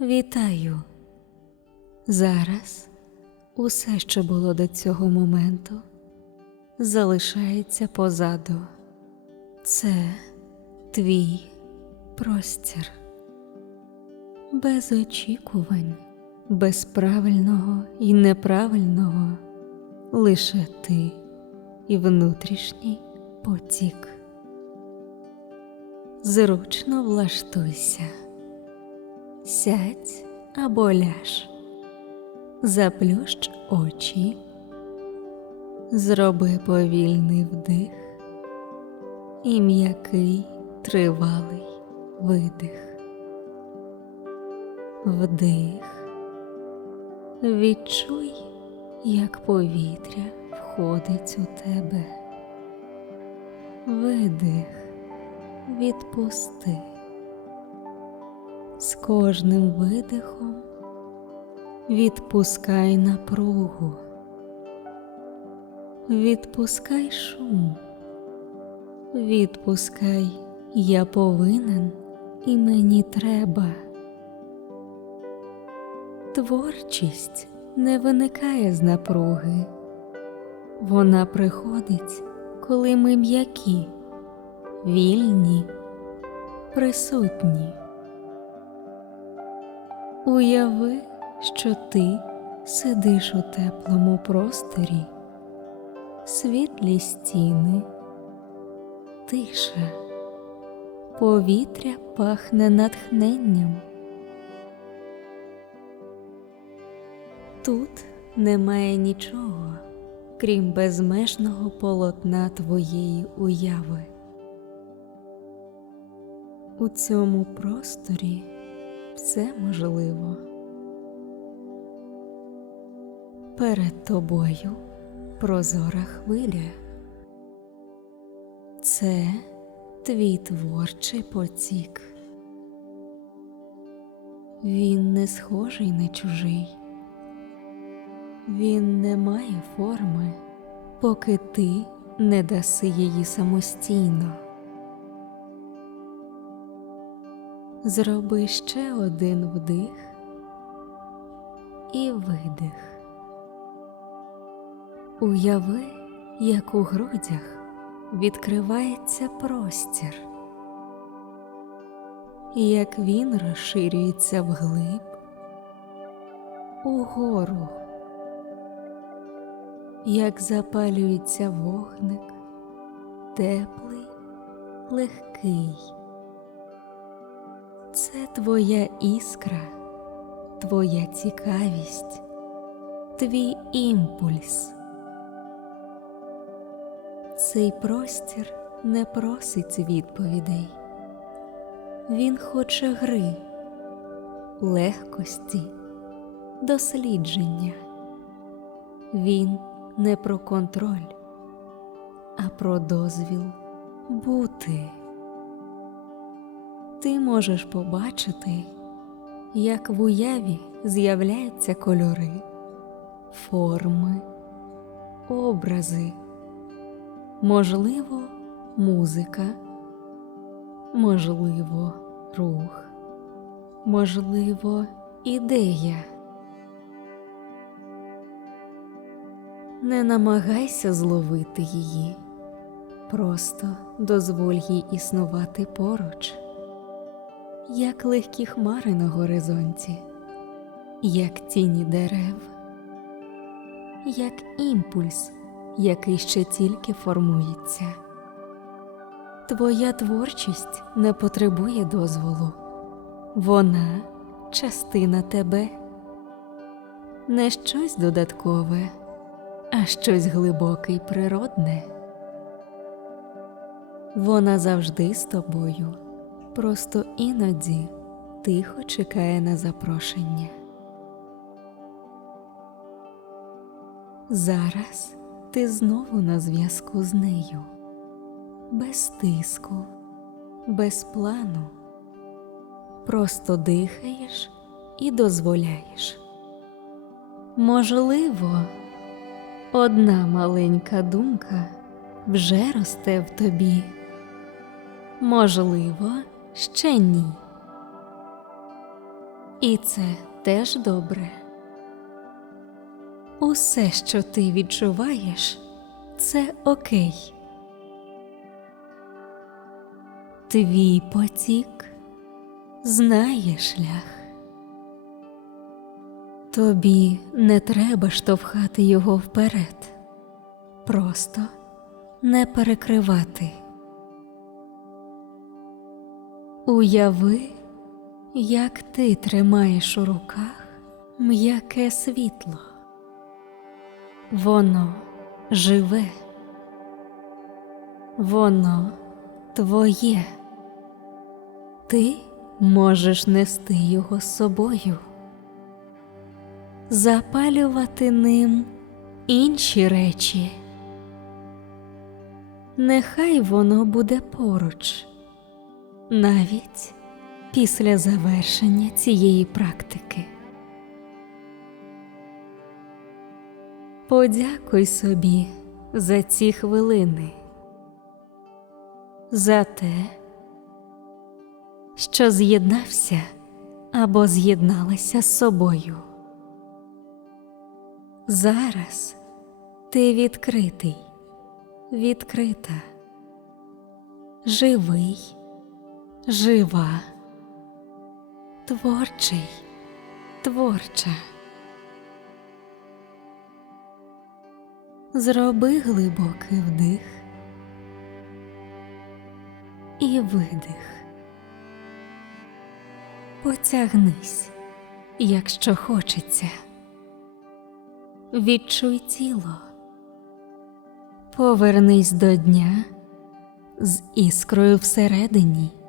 Вітаю. Зараз усе, що було до цього моменту, залишається позаду. Це твій простір. Без очікувань, без правильного і неправильного, лише ти і внутрішній потік. Зручно влаштуйся. Сядь або ляж, заплющ очі, зроби повільний вдих і м'який тривалий видих. Вдих. Відчуй, як повітря входить у тебе. Видих. Відпусти. З кожним видихом відпускай напругу, відпускай шум, відпускай я повинен і мені треба. Творчість не виникає з напруги, вона приходить, коли ми м'які, вільні, присутні. Уяви, що ти сидиш у теплому просторі, світлі стіни, тиша, повітря пахне натхненням. Тут немає нічого, крім безмежного полотна твоєї уяви. У цьому просторі все можливо. Перед тобою прозора хвиля. Це твій творчий потік. Він не схожий на чужий. Він не має форми, поки ти не даси її самостійно. Зроби ще один вдих і видих. Уяви, як у грудях відкривається простір, як він розширюється вглиб, угору, як запалюється вогник, теплий, легкий. Це твоя іскра, твоя цікавість, твій імпульс. Цей простір не просить відповідей. Він хоче гри, легкості, дослідження. Він не про контроль, а про дозвіл бути ти можеш побачити, як в уяві з'являються кольори, форми, образи, можливо, музика, можливо, рух, можливо, ідея. Не намагайся зловити її, просто дозволь їй існувати поруч як легкі хмари на горизонті, як тіні дерев, як імпульс, який ще тільки формується. Твоя творчість не потребує дозволу, вона частина тебе, не щось додаткове, а щось глибоке й природне. Вона завжди з тобою просто іноді тихо чекає на запрошення. Зараз ти знову на зв'язку з нею, без тиску, без плану, просто дихаєш і дозволяєш. Можливо, одна маленька думка вже росте в тобі. Можливо, ще ні. І це теж добре. Усе, що ти відчуваєш, це окей. Твій потік знає шлях. Тобі не треба штовхати його вперед, просто не перекривати. Уяви, як ти тримаєш у руках м'яке світло. Воно живе, воно твоє. Ти можеш нести його з собою, запалювати ним інші речі. Нехай воно буде поруч, навіть після завершення цієї практики. Подякуй собі за ці хвилини, за те, що з'єднався або з'єдналася з собою. Зараз ти відкритий, відкрита, живий, жива, творчий, творча. Зроби глибокий вдих і видих. Потягнись, якщо хочеться. Відчуй тіло. Повернись до дня з іскрою всередині.